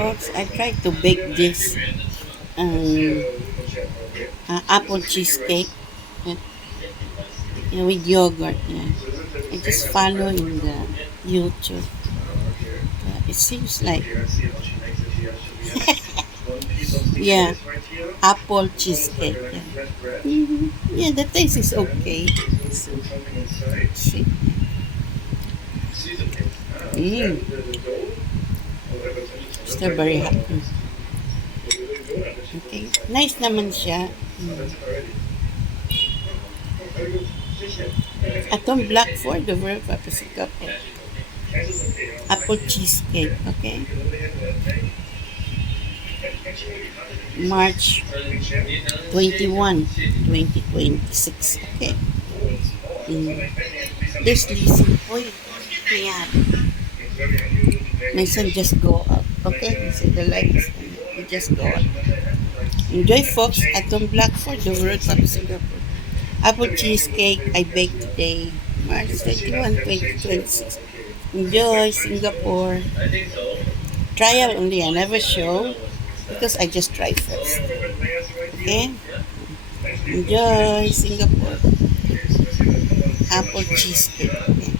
folks, I tried to bake this um, apple cheesecake uh, with yogurt. Yeah. I just follow in the YouTube. It seems like, yeah, apple cheesecake. Yeah, yeah, the taste is okay. So, see. Mm. Still very happy. Okay. Nice naman siya. Mm. Atong black for the verb papasika po. Apple cheesecake. Okay. March 21, 2026. Okay. Mm. There's Lizzie. Hoy, kaya. My son just go up. Okay? You see the lights. You just go up. Enjoy, folks. Atong black for the world of Singapore. Apple cheesecake I baked today. March 21, 2026. Enjoy, Singapore. Trial only. I never show because I just try first. Okay? Enjoy, Singapore. Apple cheesecake. Okay?